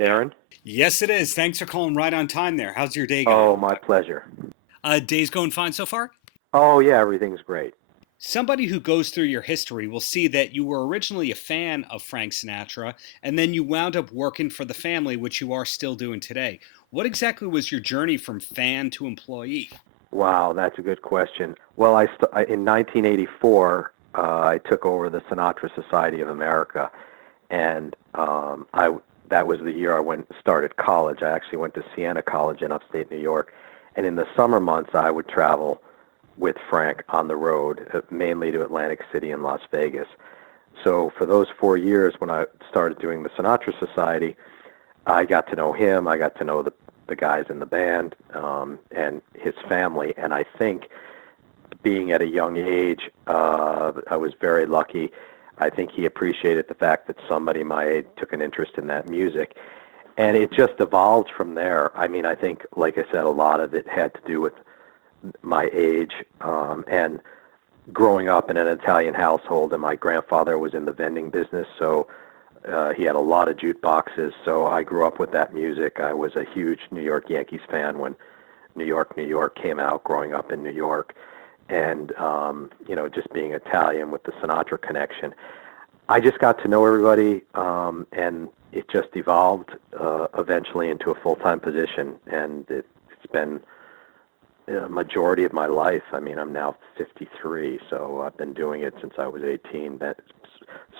Darren? Yes, it is. Thanks for calling right on time there. How's your day going? Oh, my pleasure. Day's going fine so far? Oh, yeah, everything's great. Somebody who goes through your history will see that you were originally a fan of Frank Sinatra, and then you wound up working for the family, which you are still doing today. What exactly was your journey from fan to employee? Wow, that's a good question. Well, in 1984, I took over the Sinatra Society of America, and that was the year I started college. I actually went to Siena College in upstate New York, and in the summer months, I would travel with Frank on the road, mainly to Atlantic City and Las Vegas. So for those 4 years, when I started doing the Sinatra Society, I got to know him. I got to know the guys in the band and his family. And I think being at a young age, I was very lucky. I think he appreciated the fact that somebody my age took an interest in that music. And it just evolved from there. I mean, I think, like I said, a lot of it had to do with my age and growing up in an Italian household, and my grandfather was in the vending business, so he had a lot of jukeboxes, so I grew up with that music. I was a huge New York Yankees fan when New York, New York came out, growing up in New York, and just being Italian with the Sinatra connection. I just got to know everybody, and it just evolved eventually into a full-time position, and it's been a majority of my life. I mean, I'm now 53, so I've been doing it since I was 18. That's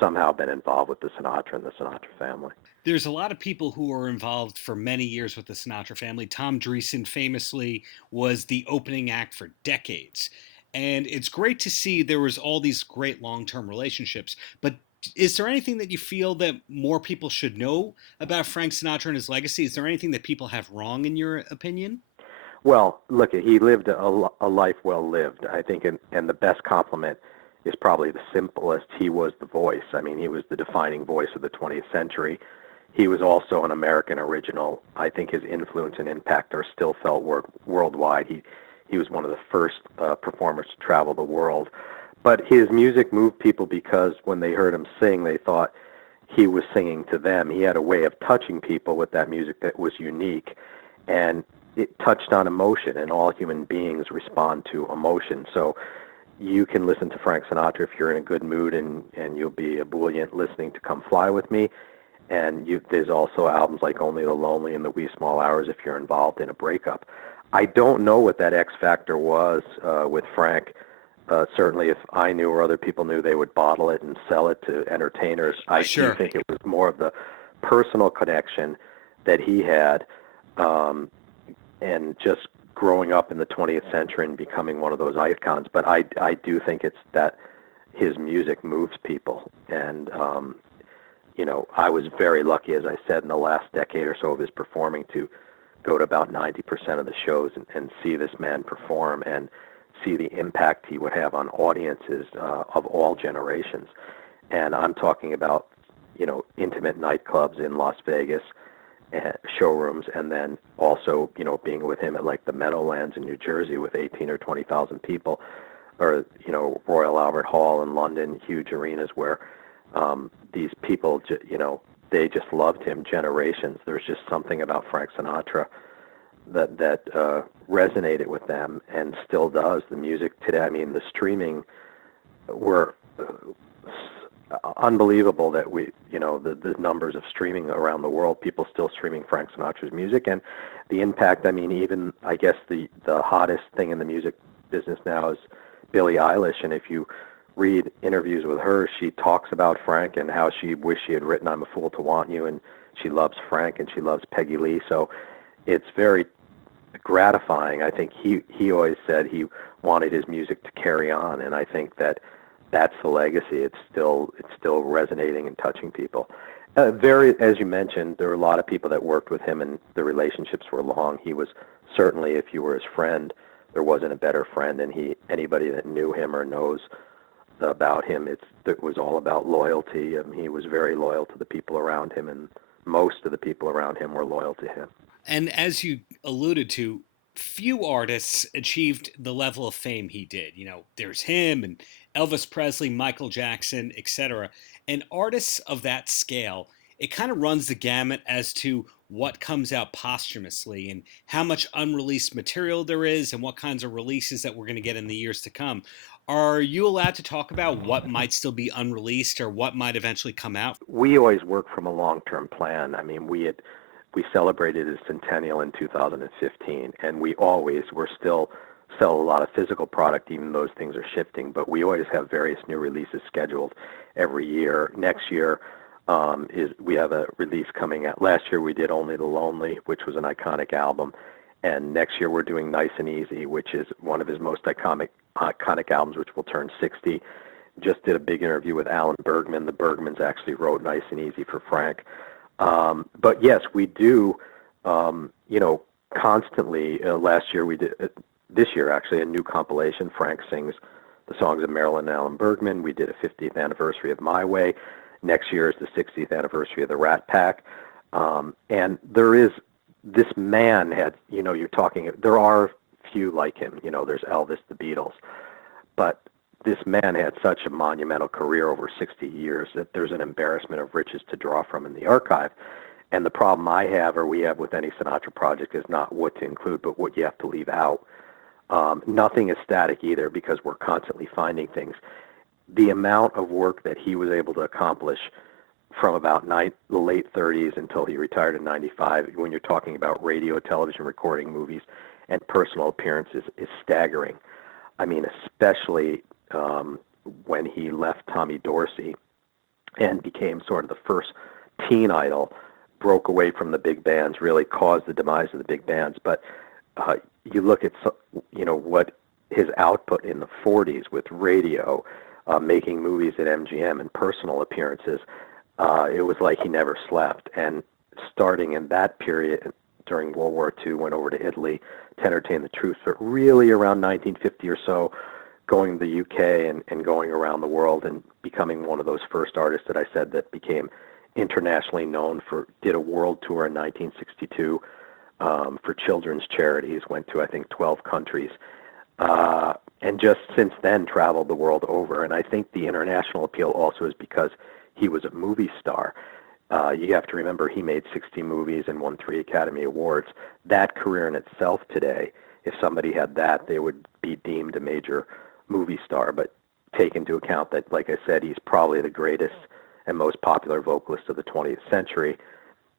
somehow been involved with the Sinatra and the Sinatra family. There's a lot of people who are involved for many years with the Sinatra family. Tom Dreesen famously was the opening act for decades. And it's great to see there was all these great long-term relationships. But is there anything that you feel that more people should know about Frank Sinatra and his legacy? Is there anything that people have wrong in your opinion? Well, look, he lived a life well lived, I think, and the best compliment is probably the simplest. He was the voice. I mean, he was the defining voice of the 20th century. He was also an American original. I think his influence and impact are still felt worldwide. He was one of the first performers to travel the world. But his music moved people because when they heard him sing, they thought he was singing to them. He had a way of touching people with that music that was unique, and it touched on emotion, and all human beings respond to emotion. So you can listen to Frank Sinatra if you're in a good mood, and you'll be ebullient listening to Come Fly With Me. And there's also albums like Only the Lonely and The Wee Small Hours if you're involved in a breakup. I don't know what that X factor was with Frank. Certainly if I knew or other people knew, they would bottle it and sell it to entertainers. I do think it was more of the personal connection that he had, and just growing up in the 20th century and becoming one of those icons. But I do think it's that his music moves people. And, I was very lucky, as I said, in the last decade or so of his performing to go to about 90% of the shows and see this man perform and see the impact he would have on audiences of all generations. And I'm talking about, intimate nightclubs in Las Vegas, showrooms, and then also, being with him at like the Meadowlands in New Jersey with 18 or 20,000 people, or, Royal Albert Hall in London, huge arenas where these people, they just loved him generations. There's just something about Frank Sinatra that resonated with them and still does. The music today, I mean, the streaming were unbelievable that the numbers of streaming around the world, people still streaming Frank Sinatra's music, and the impact. I mean, even I guess the hottest thing in the music business now is Billie Eilish, and if you read interviews with her, she talks about Frank and how she wished she had written I'm a Fool to Want You, and she loves Frank and she loves Peggy Lee. So it's very gratifying. I think he always said he wanted his music to carry on, and I think that's the legacy. It's still resonating and touching people. As you mentioned, there were a lot of people that worked with him, and the relationships were long. He was certainly, if you were his friend, there wasn't a better friend, and anybody that knew him or knows about him, it was all about loyalty. He was very loyal to the people around him, and most of the people around him were loyal to him. And as you alluded to, few artists achieved the level of fame he did. There's him and Elvis Presley, Michael Jackson, etc. And artists of that scale, it kind of runs the gamut as to what comes out posthumously and how much unreleased material there is and what kinds of releases that we're going to get in the years to come. Are you allowed to talk about what might still be unreleased or what might eventually come out? We always work from a long-term plan. I mean, we celebrated a centennial in 2015, and we're still sell a lot of physical product, even though those things are shifting. But we always have various new releases scheduled every year. Next year we have a release coming out. Last year we did Only the Lonely, which was an iconic album, and next year we're doing Nice and Easy, which is one of his most iconic albums, which will turn 60. Just did a big interview with Alan Bergman. The Bergmans actually wrote Nice and Easy for Frank. But yes, we do, constantly. Last year we did, this year actually, a new compilation. Frank sings the songs of Marilyn and Alan Bergman. We did a 50th anniversary of My Way. Next year is the 60th anniversary of the Rat Pack. And this man had, there are few like him. There's Elvis, the Beatles. But this man had such a monumental career over 60 years that there's an embarrassment of riches to draw from in the archive. And the problem I have, or we have with any Sinatra project, is not what to include, but what you have to leave out. Nothing is static either, because we're constantly finding things. The amount of work that he was able to accomplish from about the late 30s until he retired in 95, when you're talking about radio, television, recording movies, and personal appearances, is staggering. I mean, especially when he left Tommy Dorsey and became sort of the first teen idol, broke away from the big bands, really caused the demise of the big bands. But you look at what his output in the 40s with radio, making movies at MGM, and personal appearances, it was like he never slept. And starting in that period during World War II, went over to Italy to entertain the troops, but really around 1950 or so, going to the UK and going around the world and becoming one of those first artists that I said that became internationally known did a world tour in 1962 for children's charities, went to, I think, 12 countries, and just since then traveled the world over. And I think the international appeal also is because he was a movie star. You have to remember he made 60 movies and won 3 Academy Awards. That career in itself today, if somebody had that, they would be deemed a major movie star. But take into account that, like I said, he's probably the greatest and most popular vocalist of the 20th century.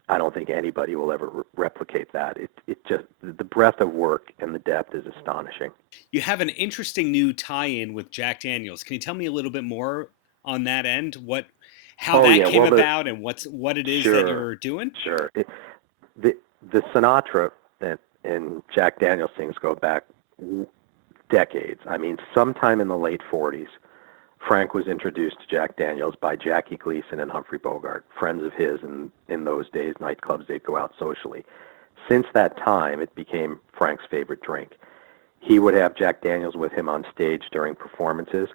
I don't think anybody will ever replicate that. It just, the breadth of work and the depth is astonishing. You have an interesting new tie-in with Jack Daniels. Can you tell me a little bit more on that end? How that came about and what it is that you're doing? Sure. The Sinatra and Jack Daniels things go back decades. I mean, sometime in the late 40s, Frank was introduced to Jack Daniels by Jackie Gleason and Humphrey Bogart, friends of his, and in those days, nightclubs, they'd go out socially. Since that time, it became Frank's favorite drink. He would have Jack Daniels with him on stage during performances,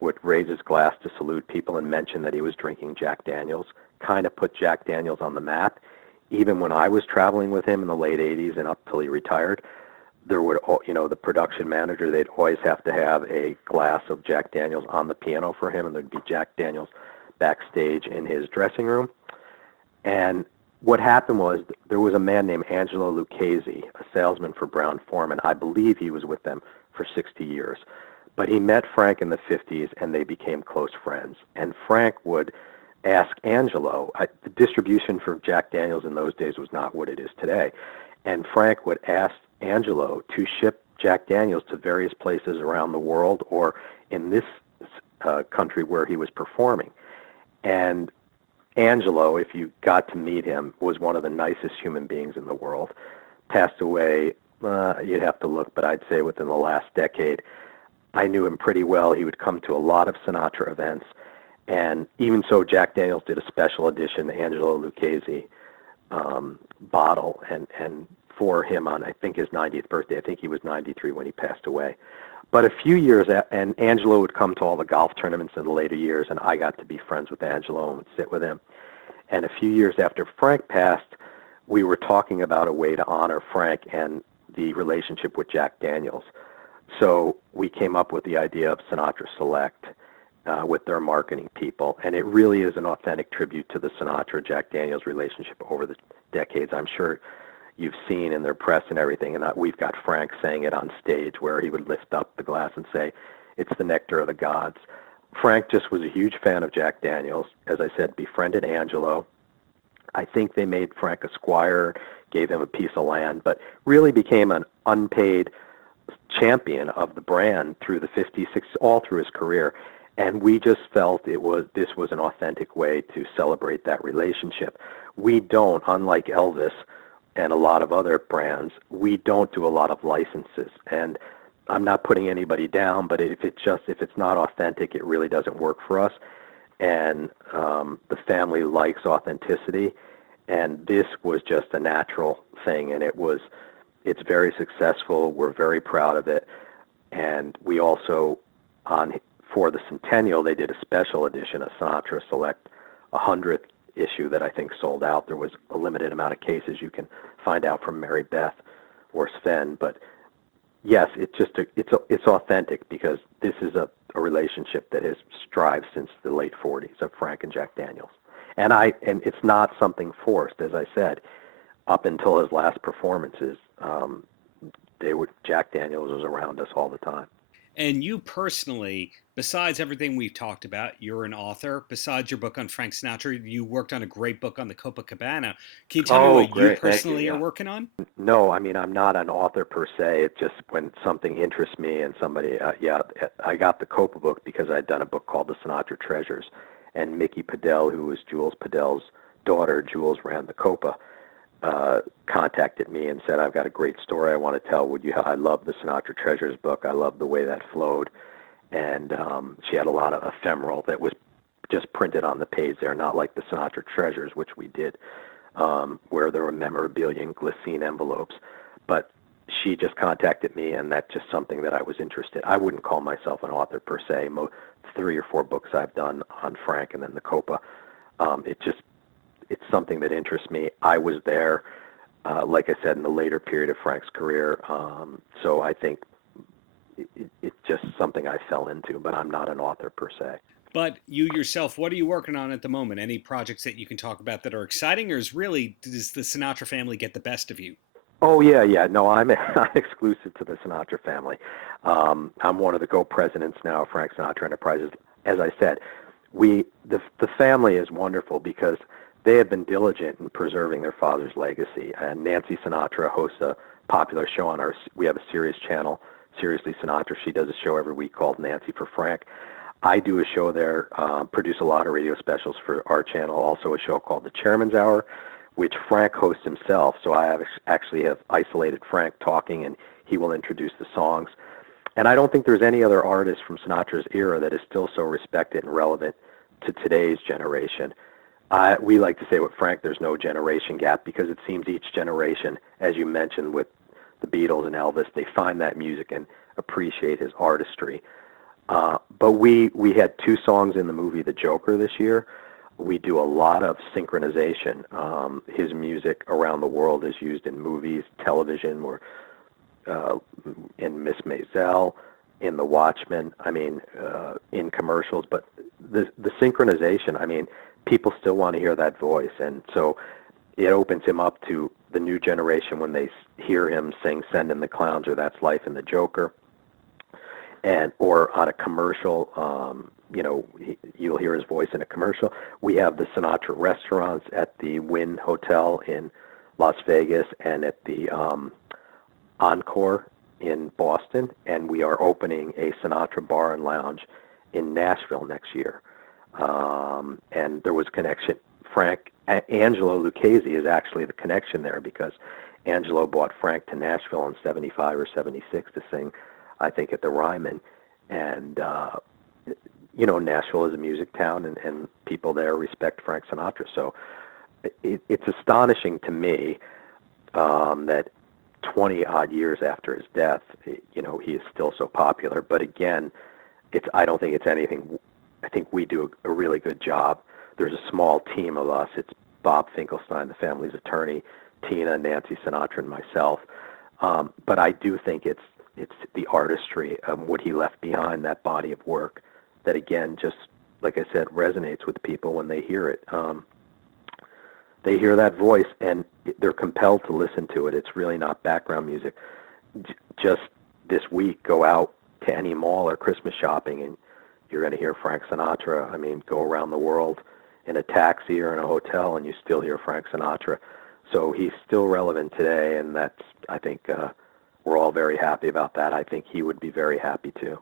would raise his glass to salute people and mention that he was drinking Jack Daniels, kind of put Jack Daniels on the map. Even when I was traveling with him in the late 80s and up till he retired, there would, the production manager, they'd always have to have a glass of Jack Daniels on the piano for him, and there'd be Jack Daniels backstage in his dressing room. And what happened was there was a man named Angelo Lucchese, a salesman for Brown-Forman. I believe he was with them for 60 years. But he met Frank in the 50s, and they became close friends. And Frank would ask Angelo, the distribution for Jack Daniels in those days was not what it is today. And Frank would ask Angelo to ship Jack Daniels to various places around the world, or in this country where he was performing. And Angelo, if you got to meet him, was one of the nicest human beings in the world. Passed away, you'd have to look, but I'd say within the last decade. I knew him pretty well. He would come to a lot of Sinatra events. And even so, Jack Daniels did a special edition Angelo Lucchese bottle and for him on, I think, his 90th birthday. I think he was 93 when he passed away. But a few years, and Angelo would come to all the golf tournaments in the later years, and I got to be friends with Angelo and would sit with him. And a few years after Frank passed, we were talking about a way to honor Frank and the relationship with Jack Daniels. So we came up with the idea of Sinatra Select. with their marketing people. And it really is an authentic tribute to the Sinatra-Jack Daniels relationship over the decades. I'm sure you've seen in their press and everything, and we've got Frank saying it on stage where he would lift up the glass and say, "It's the nectar of the gods." Frank just was a huge fan of Jack Daniels. As I said, befriended Angelo. I think they made Frank a squire, gave him a piece of land, but really became an unpaid champion of the brand through the 50s, 60s, all through his career. And we just felt this was an authentic way to celebrate that relationship. We don't, unlike Elvis and a lot of other brands, we don't do a lot of licenses. And I'm not putting anybody down, but if it's not authentic, it really doesn't work for us. And the family likes authenticity, and this was just a natural thing, and it's very successful. We're very proud of it. And we also, for the centennial, they did a special edition of Sinatra Select, 100th issue that I think sold out. There was a limited amount of cases. You can find out from Mary Beth or Sven. But yes, it's authentic because this is a relationship that has strived since the late 40s of Frank and Jack Daniels. And it's not something forced, as I said. Up until his last performances, Jack Daniels was around us all the time. And you personally, besides everything we've talked about, you're an author. Besides your book on Frank Sinatra, you worked on a great book on the Copacabana. Can you tell me what you Great. personally Thank you. are working on? No, I mean, I'm not an author per se. It's just when something interests me and somebody, I got the Copa book because I'd done a book called The Sinatra Treasures. And Mickey Padell, who was Jules Padell's daughter, Jules ran the Copa, contacted me and said, "I've got a great story I want to tell. I love the Sinatra Treasures book. I love the way that flowed." And she had a lot of ephemeral that was just printed on the page there, not like the Sinatra Treasures, which we did, where there were memorabilia and glycine envelopes. But she just contacted me, and that's just something that I was interested. I wouldn't call myself an author per se. 3 or 4 books I've done on Frank and then the Copa. It's something that interests me. I was there, like I said, in the later period of Frank's career. So I think it's just something I fell into, but I'm not an author per se. But you yourself, what are you working on at the moment? Any projects that you can talk about that are exciting, or does the Sinatra family get the best of you? Oh, yeah. No, I'm exclusive to the Sinatra family. I'm one of the co-presidents now of Frank Sinatra Enterprises. As I said, the family is wonderful because they have been diligent in preserving their father's legacy. And Nancy Sinatra hosts a popular show we have a Sirius channel, Seriously Sinatra. She does a show every week called Nancy for Frank. I do a show there, produce a lot of radio specials for our channel, also a show called The Chairman's Hour, which Frank hosts himself. So I actually have isolated Frank talking, and he will introduce the songs. And I don't think there's any other artist from Sinatra's era that is still so respected and relevant to today's generation. We like to say with Frank, there's no generation gap because it seems each generation, as you mentioned with the Beatles and Elvis, they find that music and appreciate his artistry. But we had 2 songs in the movie The Joker this year. We do a lot of synchronization. His music around the world is used in movies, television, or in Miss Maisel, in The Watchmen, in commercials. But the synchronization, people still want to hear that voice. And so it opens him up to the new generation when they hear him sing Send in the Clowns or That's Life in the Joker. Or on a commercial, you'll hear his voice in a commercial. We have the Sinatra restaurants at the Wynn Hotel in Las Vegas and at the Encore in Boston, and we are opening a Sinatra bar and lounge in Nashville next year. And there was a connection. Angelo Lucchese is actually the connection there because Angelo brought Frank to Nashville in 75 or 76 to sing, I think, at the Ryman. And, Nashville is a music town, and people there respect Frank Sinatra. So it's astonishing to me that 20-odd years after his death, he is still so popular. But again, I don't think it's anything. I think we do a really good job. There's a small team of us. It's Bob Finkelstein, the family's attorney, Tina, Nancy Sinatra, and myself. But I do think it's the artistry of what he left behind, that body of work, that again, just like I said, resonates with people when they hear it. They hear that voice and they're compelled to listen to it. It's really not background music. Just this week, go out to any mall or Christmas shopping and you're going to hear Frank Sinatra. I mean, go around the world in a taxi or in a hotel and you still hear Frank Sinatra. So he's still relevant today, and that's, I think, we're all very happy about that. I think he would be very happy too.